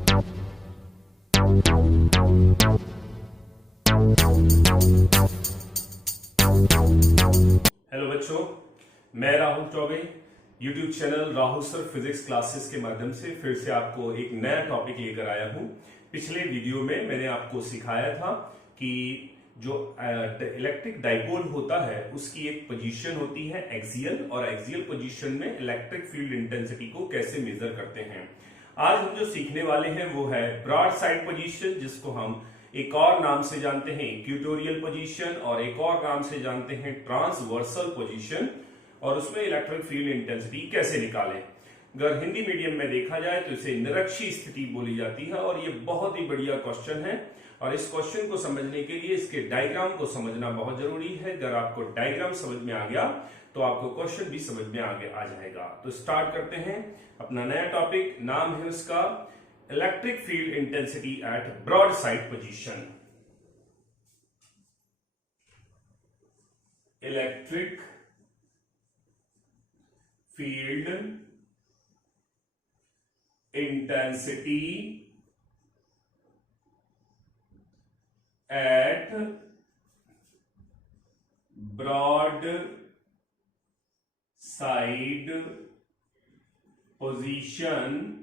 Hello बच्चों, मैं Rahul Choubey YouTube channel Rahul sir physics classes के माध्यम से फिर से आपको एक नया टॉपिक लेकर आया हूं। पिछले वीडियो में मैंने आपको सिखाया था कि जो इलेक्ट्रिक डाइपोल होता है उसकी एक पोजीशन होती है एक्सियल, और एक्सियल पोजीशन में इलेक्ट्रिक फील्ड इंटेंसिटी को कैसे मेजर करते हैं। आज हम जो सीखने वाले हैं वो है ब्रॉड साइड पोजीशन, जिसको हम एक और नाम से जानते हैं इक्वेटोरियल पोजीशन, और एक और नाम से जानते हैं ट्रांसवर्सल पोजीशन। और उसमें इलेक्ट्रिक फील्ड इंटेंसिटी कैसे निकालें। अगर हिंदी मीडियम में देखा जाए तो इसे निरक्षीय स्थिति बोली जाती है, और ये बहुत ही बढ़िया क्वेश्चन है। और इस क्वेश्चन को समझने के लिए इसके डायग्राम को समझना बहुत जरूरी है। अगर आपको डायग्राम समझ में आ गया तो आपको क्वेश्चन भी समझ में आ जाएगा। तो स्टार्ट करते हैं अपना नया टॉपिक। नाम है उसका electric field intensity at broad side position. Electric field intensity at broad side position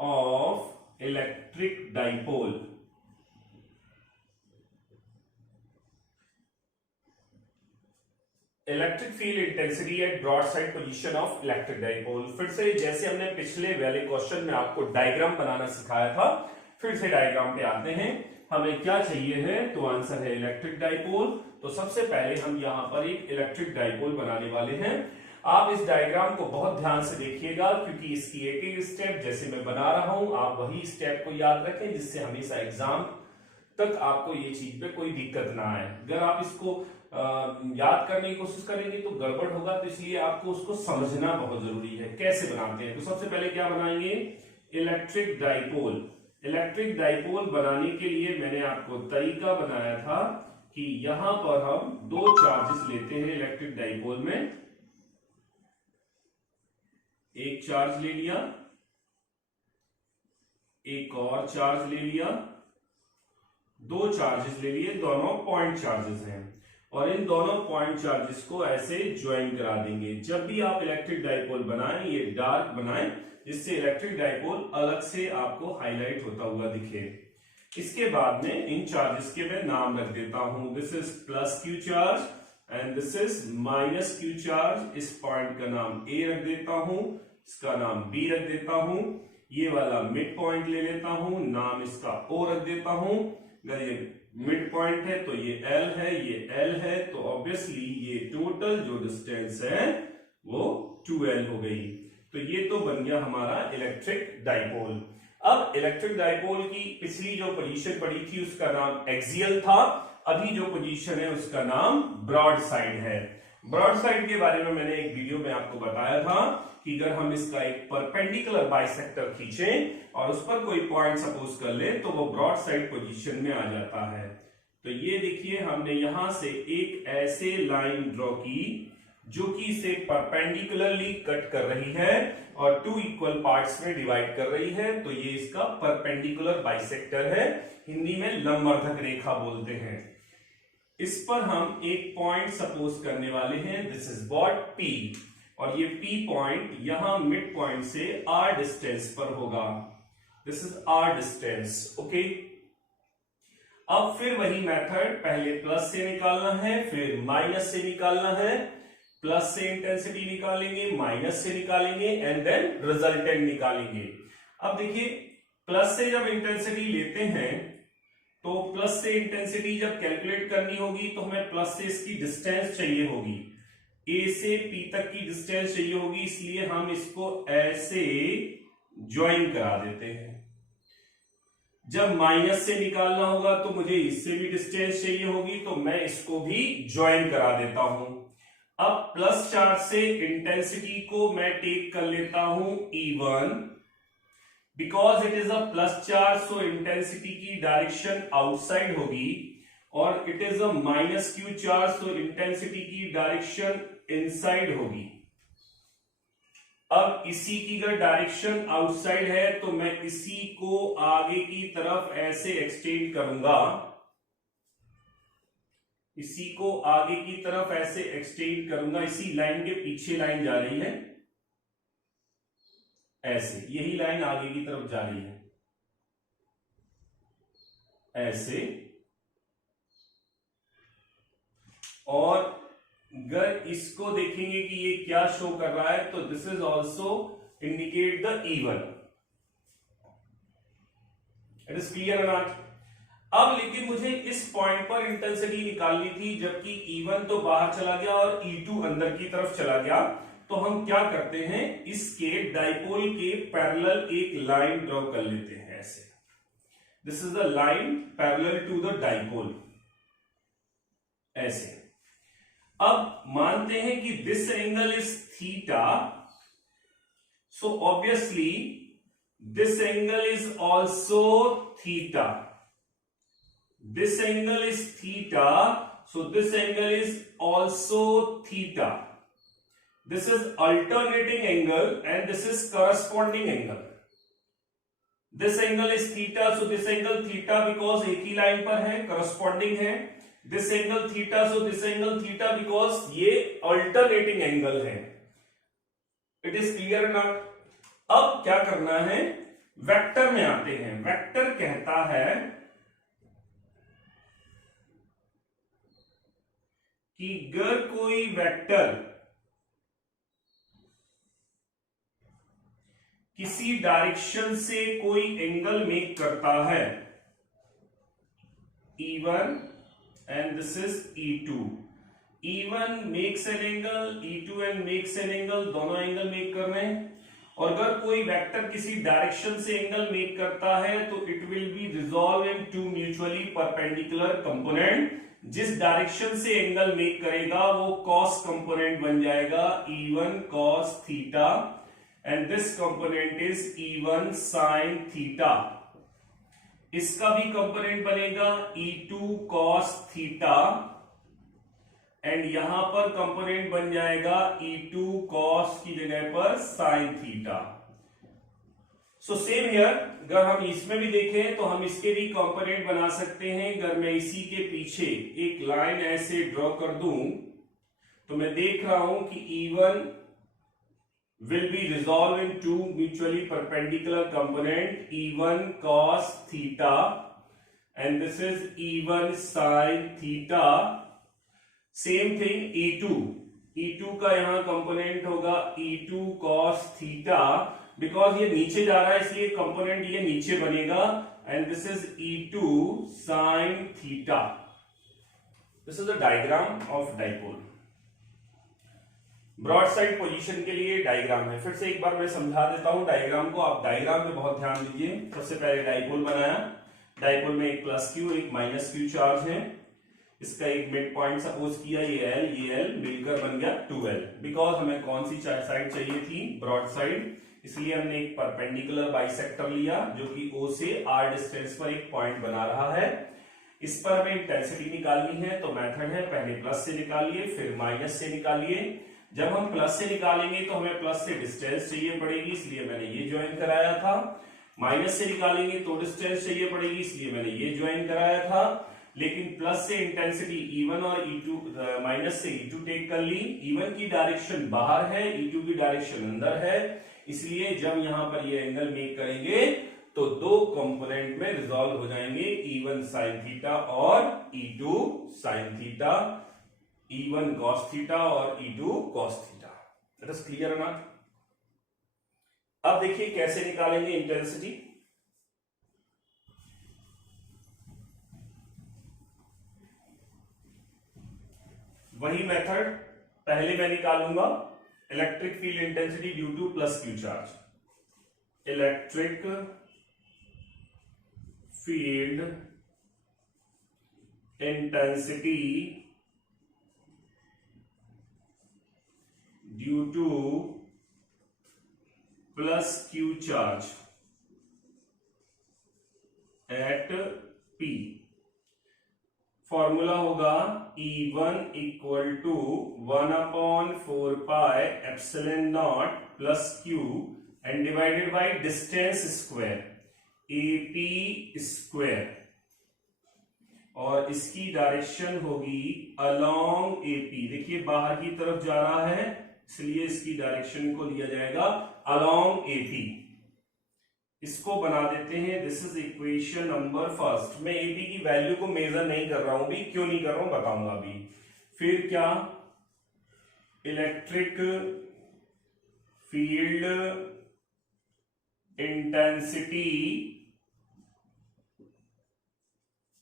of electric dipole। Electric field intensity at broad side position of electric dipole. फिर से जैसे हमने पिछले वाले क्वेश्चन में आपको डायग्राम बनाना सिखाया था, फिर से डायग्राम पे आते हैं। हमें क्या चाहिए है, तो आंसर है इलेक्ट्रिक डाइपोल। तो सबसे पहले हम यहां पर एक इलेक्ट्रिक डाइपोल बनाने वाले हैं। आप इस डायग्राम को बहुत ध्यान से देखिएगा, क्योंकि इसकी एक एक स्टेप जैसे मैं बना रहा हूं आप वही स्टेप को याद रखें, जिससे हमेशा एग्जाम तक आपको ये चीज पे कोई दिक्कत ना आए। अगर आप इसको याद करने की कोशिश करेंगे तो गड़बड़ होगा, तो इसलिए आपको उसको समझना बहुत जरूरी है। कैसे बनाते हैं, तो सबसे पहले क्या बनाएंगे, इलेक्ट्रिक डाइपोल। इलेक्ट्रिक डाइपोल बनाने के लिए मैंने आपको तरीका बनाया था कि यहां पर हम दो चार्जेस लेते हैं इलेक्ट्रिक डाइपोल में। एक चार्ज ले लिया, एक और चार्ज ले लिया, दो चार्जेस ले लिए, दोनों पॉइंट चार्जेस हैं, और इन दोनों पॉइंट चार्जेस को ऐसे ज्वाइन करा देंगे। जब भी आप इलेक्ट्रिक डाइपोल बनाएं, ये डार्क बनाएं, जिससे इलेक्ट्रिक डाइपोल अलग से आपको हाईलाइट होता हुआ दिखे। इसके बाद में इन चार्जेस के मैं नाम रख देता हूं। This is plus Q charge and this is minus Q charge. इस पॉइंट का नाम ए रख देता हूं, इसका नाम बी रख देता हूं। ये वाला मिड पॉइंट ले लेता हूं, नाम इसका ओ रख देता हूं। अगर ये मिड पॉइंट है तो ये एल है, ये एल है, तो ऑब्वियसली ये टोटल जो डिस्टेंस है वो 2l हो गई। तो ये तो बन गया हमारा इलेक्ट्रिक डाइपोल। अब इलेक्ट्रिक डाइपोल की पिछली जो पोजीशन पड़ी थी उसका नाम एक्सियल था, अभी जो पोजीशन है उसका नाम ब्रॉड साइड है। ब्रॉड साइड के बारे में मैंने एक वीडियो में आपको बताया था कि अगर हम इसका एक परपेंडिकुलर बाइसेक्टर खींचें और उस पर कोई पॉइंट सपोज कर ले तो वो ब्रॉड साइड पोजीशन में आ जाता है। तो ये देखिए, हमने यहां से एक ऐसे लाइन ड्रॉ की जो कि इसे परपेंडिकुलरली कट कर रही है और टू इक्वल पार्ट्स में डिवाइड कर रही है। तो ये इसका परपेंडिकुलर बाइसेक्टर है, हिंदी में लंबवर्धक रेखा बोलते हैं। इस पर हम एक पॉइंट सपोज करने वाले हैं, दिस इज व्हाट पी, और ये पी पॉइंट यहां मिड पॉइंट से आर डिस्टेंस पर होगा। This is R distance, okay. अब फिर वही मेथड, पहले प्लस से निकालना है, फिर माइनस से निकालना है। प्लस से इंटेंसिटी निकालेंगे, माइनस से निकालेंगे, एंड देन रिजल्टेंट निकालेंगे। अब देखिए, प्लस से जब इंटेंसिटी लेते हैं तो प्लस से इंटेंसिटी जब कैलकुलेट करनी होगी तो हमें प्लस से इसकी डिस्टेंस चाहिए होगी, ए से पी तक की डिस्टेंस चाहिए होगी, इसलिए हम इसको ऐसे ज्वाइन करा देते हैं। जब माइनस से निकालना होगा तो मुझे इससे भी डिस्टेंस चाहिए होगी, तो मैं इसको भी ज्वाइन करा देता हूं। अब प्लस चार्ज से इंटेंसिटी को मैं टेक कर लेता हूं E1, because it is a plus charge, so intensity की डायरेक्शन आउटसाइड होगी, और it is a minus Q charge, so intensity की डायरेक्शन इनसाइड होगी। अब इसी की अगर डायरेक्शन आउटसाइड है तो मैं इसी को आगे की तरफ ऐसे एक्सटेंड करूंगा, इसी को आगे की तरफ ऐसे एक्सटेंड करूंगा, इसी लाइन के पीछे लाइन जा रही है ऐसे, यही लाइन आगे की तरफ जा रही है ऐसे। और अगर इसको देखेंगे कि ये क्या शो कर रहा है तो this is also indicate the even. It is clear not? अब लेकिन मुझे इस पॉइंट पर इंटेंसिटी निकालनी थी, जबकि E1 तो बाहर चला गया और E2 अंदर की तरफ चला गया। तो हम क्या करते हैं, इसके डाइपोल के पैरेलल एक लाइन ड्रॉ कर लेते हैं ऐसे। This is the line parallel to the dipole ऐसे। अब मानते हैं कि this angle is theta, so obviously this angle is also theta. This angle is theta, so this angle is also theta. This is alternating angle and this is corresponding angle. This angle is theta, so this angle theta because एक ही line पर है, corresponding है। This angle theta, so this angle theta because ये alternating angle है। It is clear ना? अब क्या करना है, वेक्टर में आते हैं। वेक्टर कहता है कि अगर कोई वेक्टर किसी डायरेक्शन से कोई एंगल मेक करता है, E1 and this is E2, E1 makes an angle, E2 and makes an angle, दोनों एंगल मेक कर रहे हैं। और अगर कोई वेक्टर किसी डायरेक्शन से एंगल मेक करता है तो it will be resolve in two mutually perpendicular component. जिस डायरेक्शन से एंगल मेक करेगा वो कॉस कंपोनेंट बन जाएगा E1 cos theta and this component is E1 sin theta. इसका भी कंपोनेंट बनेगा E2 cos थीटा एंड यहां पर कंपोनेंट बन जाएगा E2 cos की जगह पर sin theta. So same here, अगर हम इसमें भी देखें तो हम इसके भी कंपोनेंट बना सकते हैं। अगर मैं इसी के पीछे एक लाइन ऐसे ड्रॉ कर दूं तो मैं देख रहा हूं कि E1 will be resolved in two mutually perpendicular component, E1 cos theta and this is E1 sin theta। Same thing E2 का यहां कंपोनेंट होगा E2 cos theta, बिकॉज ये नीचे जा रहा है इसलिए कंपोनेंट ये नीचे बनेगा and this is E2 sin theta। This is the diagram of dipole. Broad side position के लिए डायग्राम है, फिर से एक बार मैं समझा देता हूं डायग्राम को। आप डायग्राम में बहुत ध्यान दीजिए। सबसे पहले डाइपोल बनाया, डाइपोल में एक प्लस क्यू एक माइनस क्यू चार्ज है, इसका एक मिड पॉइंट सपोज किया, ये L मिलकर बन गया 2L। बिकॉज हमें कौन सी साइड चाहिए थी, ब्रॉड साइड, इसलिए हमने एक परपेंडिकुलर बाइसेक्टर लिया जो कि O से R डिस्टेंस पर एक पॉइंट बना रहा है। इस पर हमें इंटेंसिटी निकालनी है तो मेथड है पहले प्लस से निकालिए फिर माइनस से निकालिए। जब हम प्लस से निकालेंगे तो हमें प्लस से डिस्टेंस चाहिए पड़ेगी, इसलिए मैंने ये ज्वाइन कराया था। माइनस से निकालेंगे तो डिस्टेंस चाहिए पड़ेगी, इसलिए मैंने ये ज्वाइन कराया था। लेकिन प्लस से इंटेंसिटी E1 और E2, माइनस से E2 टेक कर ली। E1 की डायरेक्शन बाहर है, E2 की डायरेक्शन अंदर है, इसलिए जब यहां पर ये एंगल मेक करेंगे तो दो कंपोनेंट में रिजॉल्व हो जाएंगे, E1 sin थीटा और E2 sin theta, E1 cos theta और E2 cos theta. That is clear ना? अब देखिए कैसे निकालेंगे इंटेंसिटी। वही मेथड पहले मैं निकालूंगा, electric field intensity due to plus Q charge. Electric field intensity due to plus Q charge at P। Formula होगा E1 equal to 1/4πε0 plus Q and divided by distance square AP square, और इसकी direction होगी along AP। देखिए बाहर की तरफ जा रहा है, इसलिए इसकी डायरेक्शन को लिया जाएगा अलोंग AP। इसको बना देते हैं, this is equation number first. मैं AP की वैल्यू को मेजर नहीं कर रहा हूं भी, क्यों नहीं कर रहा हूं बताऊंगा अभी। फिर क्या, electric field intensity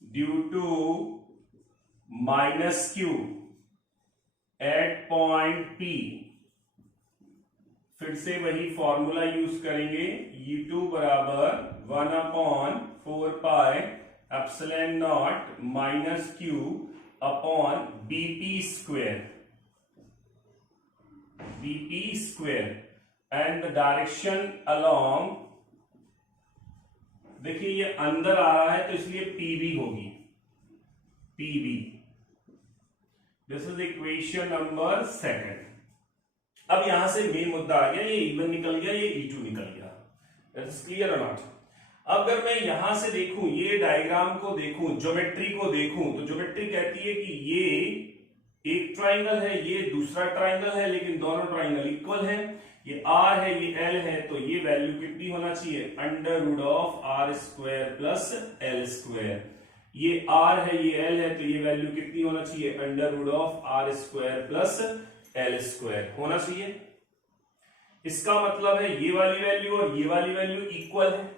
due to -Q at point P। फिर से वही फॉर्मूला यूज करेंगे, E2 बराबर 1/4πε0 - Q upon BP square and the direction along. देखिए ये अंदर आ रहा है तो इसलिए PB होगी, PB। This is equation number second. अब यहां से मेन मुद्दा आ गया, ये E1 निकल गया, ये E2 निकल गया। दैट्स क्लियर और नॉट? अब अगर मैं यहां से देखूं, ये डायग्राम को देखूं, ज्योमेट्री को देखूं, तो ज्योमेट्री कहती है कि ये एक ट्राइंगल है, ये दूसरा ट्राइंगल है, लेकिन दोनों ट्राइंगल इक्वल है। ये R है, ये L है, तो ये वैल्यू कितनी होना चाहिए, √R² प्लस L²। ये R है, ये L है, तो ये वैल्यू कितनी होना चाहिए, √R² प्लस L² होना चाहिए। इसका मतलब है ये वाली वैल्यू और ये वाली वैल्यू इक्वल है,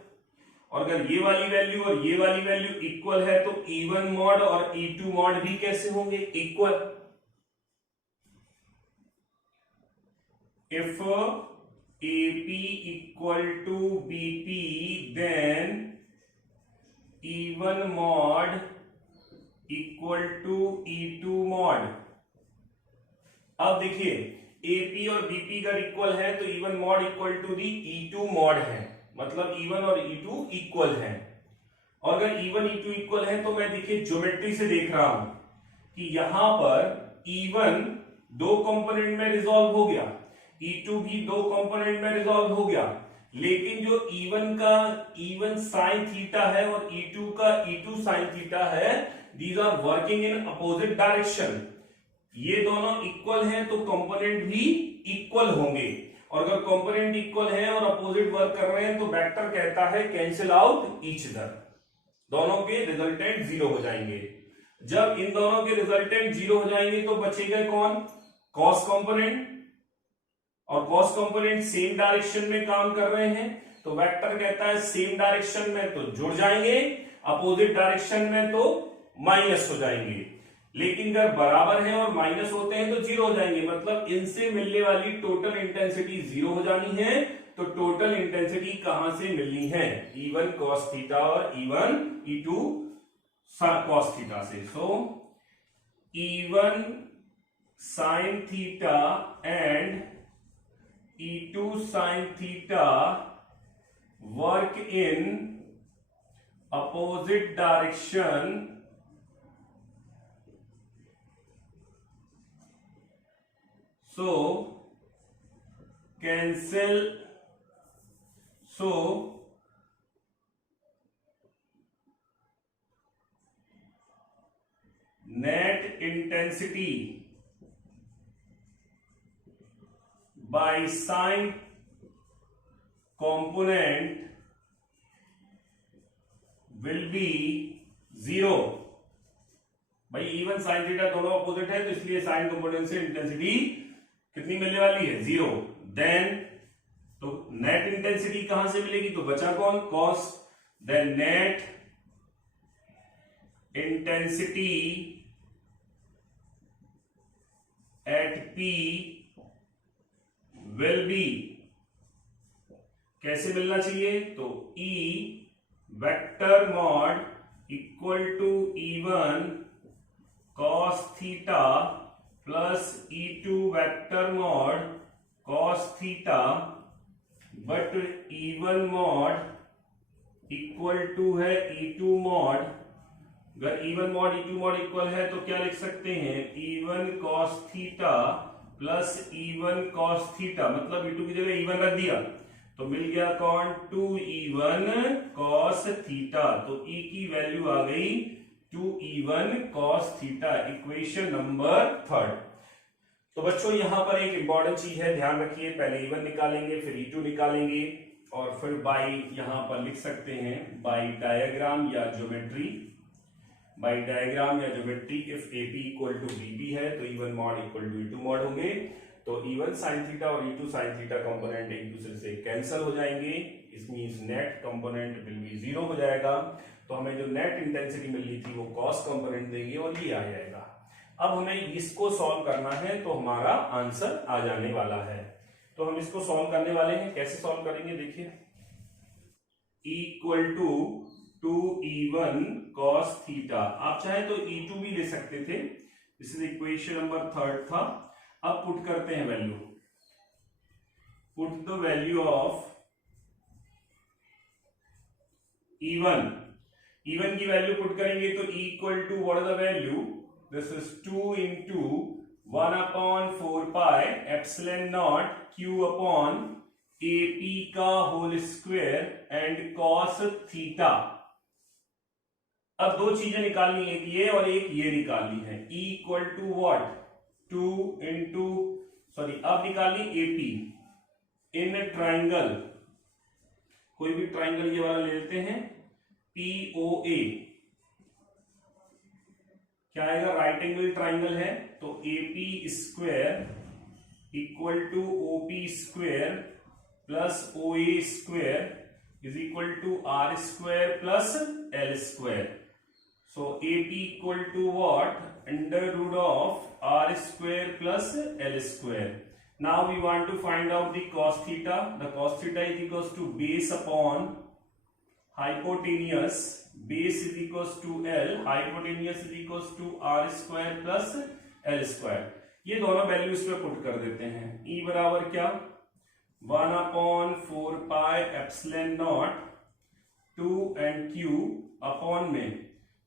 और अगर ये वाली वैल्यू और ये वाली वैल्यू इक्वल है तो E1 मॉड और E2 मॉड भी कैसे होंगे, equal. If AP equal to BP then E1 mod equal to E2 mod. अब देखिए AP और BP अगर इक्वल है तो E1 mod equal to the E2 mod है, मतलब E1 और E2 इक्वल है। और अगर E1 E2 इक्वल है तो मैं देखिए ज्योमेट्री से देख रहा हूं कि यहां पर E1 दो कंपोनेंट में रिजॉल्व हो गया, E2 भी दो कंपोनेंट में रिजॉल्व हो गया, लेकिन जो E1 का E1 sin थीटा है और E2 का E2 sin थीटा है, these are working in opposite direction. ये दोनों इक्वल हैं तो कंपोनेंट भी इक्वल होंगे, और अगर कंपोनेंट इक्वल हैं और अपोजिट वर्क कर रहे हैं तो वेक्टर कहता है कैंसिल आउट ईच अदर, दोनों के रिजल्टेंट 0 हो जाएंगे। जब इन दोनों के रिजल्टेंट 0 हो जाएंगे तो बचेगा कौन, कॉस कंपोनेंट, और कॉस कंपोनेंट सेम डायरेक्शन में काम कर रहे हैं तो वेक्टर कहता है सेम डायरेक्शन में तो जुड़ जाएंगे, अपोजिट डायरेक्शन में तो माइनस हो जाएंगे। लेकिन अगर बराबर है और माइनस होते हैं तो 0 हो जाएंगे, मतलब इनसे मिलने वाली टोटल इंटेंसिटी 0 हो जानी है। तो टोटल इंटेंसिटी कहां से मिलनी है, E1 cos थीटा और E2 cos थीटा से। सो E1 sin theta and E2 sin theta work in opposite direction, so cancel, so net intensity by sine component will be 0। भाई E1 sin थीटा दोनों opposite है तो इसलिए sign component से intensity कितनी मिलने वाली है, 0। देन तो नेट इंटेंसिटी कहां से मिलेगी, तो बचा कौन, cos. Then net intensity at P will be, कैसे मिलना चाहिए, तो E vector mod equal to E1 cos theta plus E2 vector mod cos theta, but E1 mod equal to है E2 मॉड अगर E1 mod E2 mod equal है तो क्या लिख सकते हैं, E1 cos theta plus E1 cos theta, मतलब E2 की जगह E1 रख दिया तो मिल गया कौन, 2E1 cos थीटा। तो E की वैल्यू आ गई 2E1 cos theta, equation number 3। तो बच्चों यहां पर एक इंपॉर्टेंट चीज है, ध्यान रखिए, पहले E1 निकालेंगे फिर E2 निकालेंगे और फिर बाई यहां पर लिख सकते हैं बाई डायग्राम या ज्योमेट्री, बाई डायग्राम या geometry if AP equal to BB है तो E1 mod equal to E2 mod होंगे। तो E1 sin थीटा और E2 sin थीटा कंपोनेंट एक दूसरे से कैंसिल हो जाएंगे, इस means net component will be 0 हो जाएगा। तो हमें जो नेट इंटेंसिटी मिलनी थी वो कॉस कंपोनेंट देंगे और ये आ जाएगा। अब हमें इसको सॉल्व करना है तो हमारा आंसर आ जाने वाला है। तो हम इसको सॉल्व करने वाले हैं, कैसे सॉल्व करेंगे देखिए, equal to 2E1 cos theta, आप चाहे तो E2 भी ले सकते थे, दिस इज इक्वेशन नंबर 3 था। अब पुट करते हैं value, put the value of E1, E1 की वैल्यू पुट करेंगे तो equal to what is the value, this is 2 into 1/4 pi epsilon naught Q upon AP का whole square and cos theta. अब दो चीजें निकालनी है, एक ये और एक ये निकालनी है, equal to what, 2 into sorry अब निकालनी AP इन ट्राइंगल, कोई भी ट्राइंगल ये वाला ले लेते हैं, POA क्या आएगा, राइट एंगल ट्राइंगल है तो AP square equal to OP square plus OA square is equal to R square plus L square. So AP equal to what, under root of R square plus L square. Now we want to find out the cos theta. The cos theta is equals to base upon hypotenuse. Base is equals to L. Hypotenuse is equals to R square plus L square. ये दोनों value इसमें put कर देते हैं। E बराबर क्या, 1/4 pi epsilon not 2 and Q upon में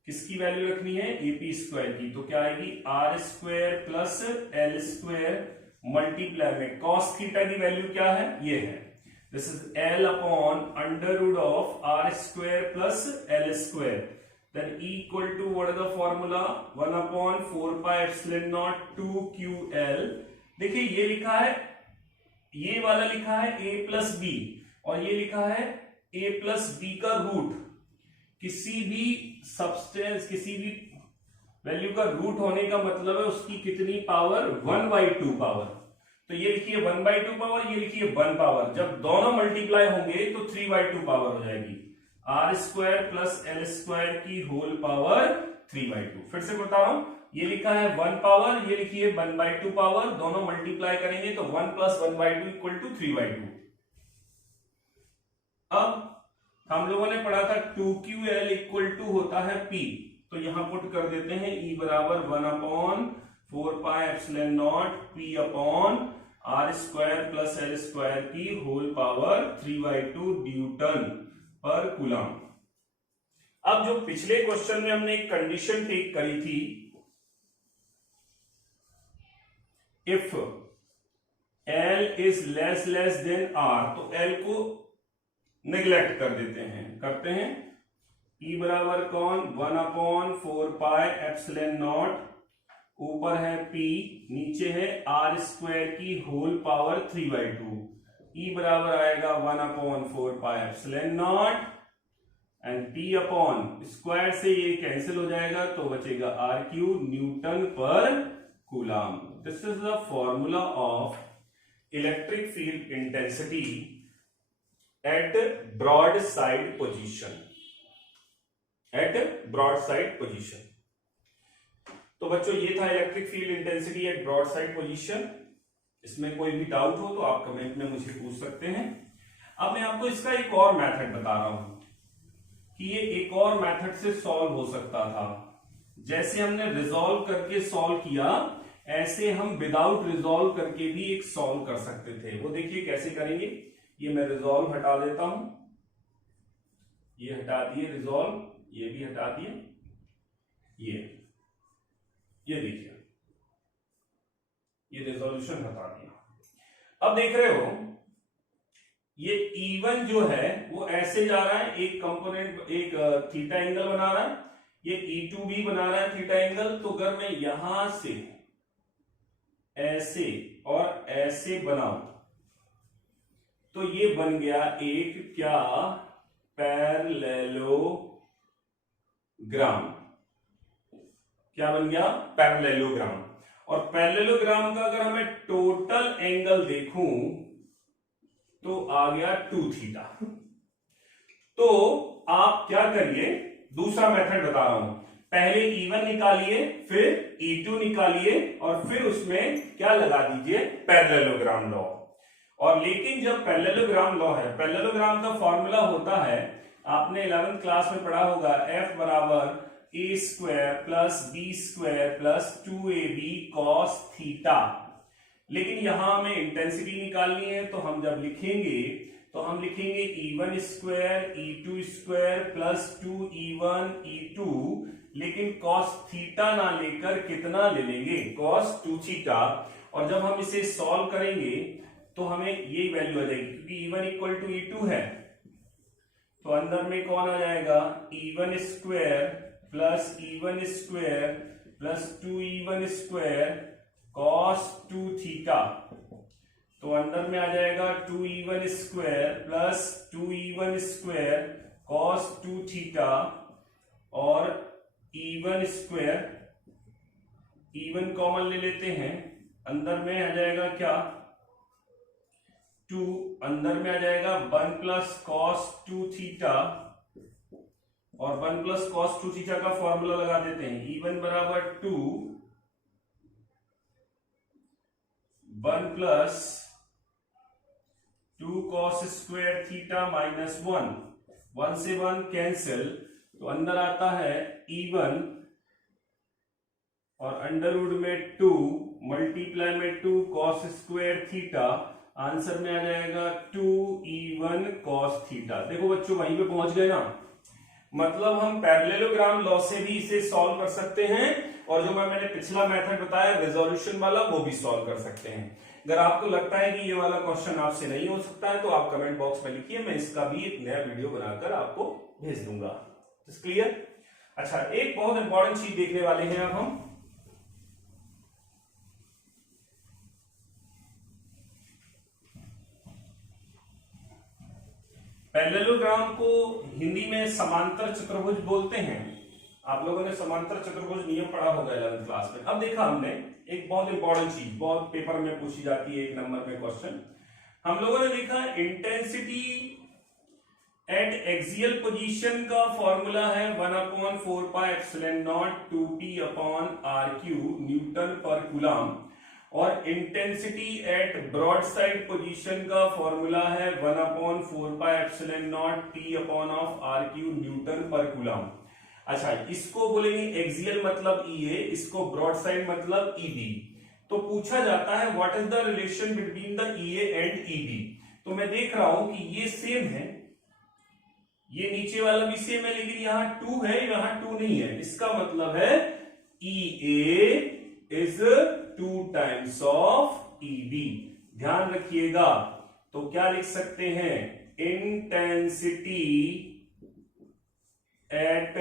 किसकी वैल्यू रखनी है, AP स्क्वायर की, तो क्या आएगी R square plus L square multiply में cos थीटा की वैल्यू क्या है, ये है, this is L upon under root of R square plus L square, then equal to what is the formula, 1/4 pi epsilon naught 2QL। देखिए ये लिखा है, ये वाला लिखा है A प्लस बी और ये लिखा है A प्लस बी का रूट, किसी भी सब्सटेंस किसी भी वैल्यू का रूट होने का मतलब है उसकी कितनी पावर, 1/2 पावर। तो ये लिखिए 1/2 पावर, ये लिखिए 1 पावर, जब दोनों मल्टीप्लाई होंगे तो 3/2 पावर हो जाएगी, R square plus L square की होल पावर 3/2। फिर से बता रहा हूं, ये लिखा है 1 पावर, ये लिखिए 1/2 पावर, दोनों मल्टीप्लाई करेंगे तो 1 प्लस 1/2 इक्वल टू 3/2। अब हम लोगों ने पढ़ा था 2QL इक्वल टू होता है P, तो यहां पुट कर देते हैं E बराबर 1/4 pi epsilon naught P upon R square plus L square की होल पावर 3/2 न्यूटन पर कूलम। अब जो पिछले क्वेश्चन में हमने एक कंडीशन टेक करी थी, if L is less than R, तो L को नेग्लेक्ट कर देते हैं, करते हैं, E बराबर कौन, 1/4 पाई एप्सिलॉन नॉट, ऊपर है P, नीचे है R स्क्वायर की होल पावर 3/2, E बराबर आएगा 1/4 pi epsilon not and P upon square से ये कैंसिल हो जाएगा तो बचेगा R³ न्यूटन पर coulomb. This is the formula of electric field intensity at broad side position, at broad side position. तो बच्चों ये था electric field intensity at broad side position. इसमें कोई भी डाउट हो तो आप कमेंट में मुझे पूछ सकते हैं। अब मैं आपको इसका एक और मेथड बता रहा हूं कि ये एक और मेथड से सॉल्व हो सकता था। जैसे हमने रिजॉल्व करके सॉल्व किया, ऐसे हम विदाउट रिजॉल्व करके भी एक सॉल्व कर सकते थे। वो देखिए कैसे करेंगे, ये मैं रिजॉल्व हटा देता हूं, ये हटा दिए रिजॉल्व, ये भी हटा दिए। ये देखिए, ये रेजोल्यूशन बता दिया। अब देख रहे हो ये E1 जो है वो ऐसे जा रहा है, एक कंपोनेंट एक थीटा एंगल बना रहा है, ये E2 भी बना रहा है थीटा एंगल। तो अगर मैं यहां से ऐसे और ऐसे बनाऊं तो ये बन गया एक क्या, पैरेललोग्राम। क्या बन गया, पैरेललोग्राम। और पैरेललोग्राम का अगर हमें टोटल एंगल देखूं तो आ गया 2 थीटा। तो आप क्या करिए, दूसरा मेथड बता रहा हूं, पहले E1 निकालिए, फिर E2 निकालिए और फिर उसमें क्या लगा दीजिए, पैरेललोग्राम लॉ। और लेकिन जब पैरेललोग्राम लॉ है, पैरेललोग्राम का फॉर्मूला होता है, आपने 11th क्लास में पढ़ा होगा, F बराबर a square plus B square plus 2ab cos theta. लेकिन यहां हमें इंटेंसिटी निकालनी है, तो हम जब लिखेंगे तो हम लिखेंगे E1 square E2 square plus 2E1 E2, लेकिन cos थीटा ना लेकर कितना ले लेंगे, cos 2 थीटा। और जब हम इसे सॉल्व करेंगे तो हमें यही वैल्यू आ जाएगी, क्योंकि E1 इक्वल टू E2 है, तो अंदर में कौन आ जाएगा, E1 square plus E1 square plus 2E1 square cos 2 theta. तो अंदर में आ जाएगा 2E1 square plus 2E1 square cos 2 theta और E1 स्क्वायर, E1 कॉमन ले लेते हैं, अंदर में आ जाएगा क्या, 2, अंदर में आ जाएगा 1 प्लस cos 2 थीटा और 1 प्लस cos 2 थीटा का फॉर्मूला लगा देते हैं, E1 बराबर 2 1 plus 2 cos square theta minus 1, 1 से 1 कैंसिल, तो अंदर आता है E1 और अंडर रूट में 2 मल्टीप्लाई में 2 cos स्क्वायर थीटा, आंसर में आ जाएगा 2E1 cos थीटा। देखो बच्चों वहीं पे पहुंच गए ना, मतलब हम पैरेललोग्राम लॉ से भी इसे सॉल्व कर सकते हैं और जो मैंने पिछला मेथड बताया रेजोल्यूशन वाला वो भी सॉल्व कर सकते हैं। अगर आपको लगता है कि ये वाला क्वेश्चन आपसे नहीं हो सकता है तो आप कमेंट बॉक्स में लिखिए, मैं इसका भी एक नया वीडियो बनाकर आपको भेज दूंगा। क्लियर? अच्छा, एक बहुत इंपॉर्टेंट चीज देखने वाले हैं अब हम, पैरेललोग्राम को हिंदी में समांतर चतुर्भुज बोलते हैं। आप लोगों ने समांतर चतुर्भुज नियम पढ़ा होगा 11th क्लास में। अब देखा हमने एक बहुत इंपॉर्टेंट चीज, बहुत पेपर में पूछी जाती है 1 नंबर में क्वेश्चन, हम लोगों ने देखा इंटेंसिटी एट एक्सियल पोजीशन का फॉर्मूला है 1/4 pi epsilon naught 2p upon r³ newton पर कूलम, और intensity at broad side position का फॉर्मूला है 1/4 pi epsilon naught p upon of r³ newton पर कूलम। अच्छा, इसको बोलेंगे एक्सियल मतलब EA, इसको ब्रॉड साइड मतलब EB। तो पूछा जाता है what is the relation between the EA and EB। तो मैं देख रहा हूं कि ये सेम है, ये नीचे वाला भी सेम है, लेकिन यहां 2 है, यहां 2 नहीं है। इसका मतलब है EA is 2 times of EB। ध्यान रखिएगा, तो क्या लिख सकते हैं, intensity at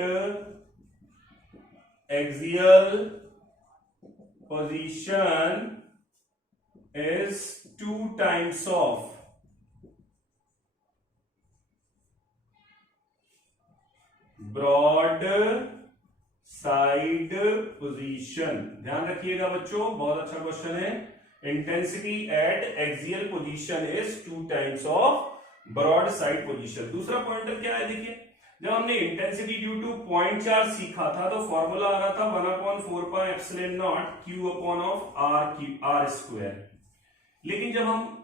axial position is 2 times of broad side position. ध्यान रखिएगा बच्चों, बहुत अच्छा क्वेश्चन है। Intensity at axial position is 2 times of broad side position. दूसरा पॉइंटर क्या है, देखिए जब हमने intensity due to point charge सीखा था तो फॉर्मूला आ रहा था 1/4 pi epsilon naught q upon of r square. लेकिन जब हम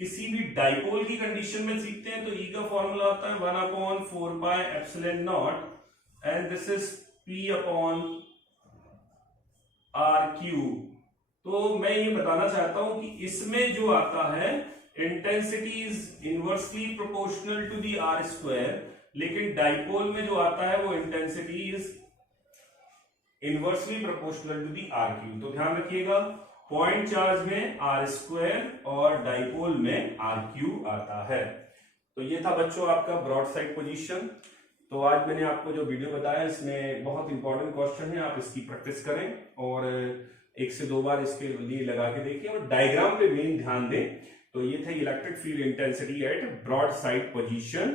किसी भी डाइपोल की कंडीशन में सीखते हैं तो E का फॉर्मूला आता है 1/4 pi epsilon not and this is p upon r³। तो मैं ये बताना चाहता हूं कि इसमें जो आता है intensity is inversely proportional to the r square, लेकिन डाइपोल में जो आता है वो intensity is inversely proportional to the r cube. तो ध्यान रखिएगा पॉइंट चार्ज में आर स्क्वायर और डाइपोल में आर क्यू आता है। तो ये था बच्चों आपका ब्रॉड साइड पोजीशन। तो आज मैंने आपको जो वीडियो बताया इसमें बहुत इंपॉर्टेंट क्वेश्चन है, आप इसकी प्रैक्टिस करें और 1 से 2 बार इसके लिए लगा के देखिए और डायग्राम पे मेन ध्यान दें। तो ये था electric field intensity at broad side position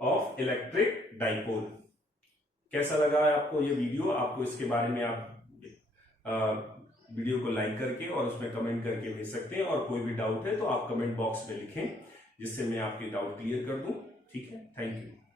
of electric dipole. कैसा लगा आपको ये वीडियो? आपको इसके बारे में आप वीडियो को लाइक करके और उसमें कमेंट करके भेज सकते हैं, और कोई भी डाउट है तो आप कमेंट बॉक्स में लिखें जिससे मैं आपके डाउट क्लियर कर दूं। ठीक है, थैंक यू।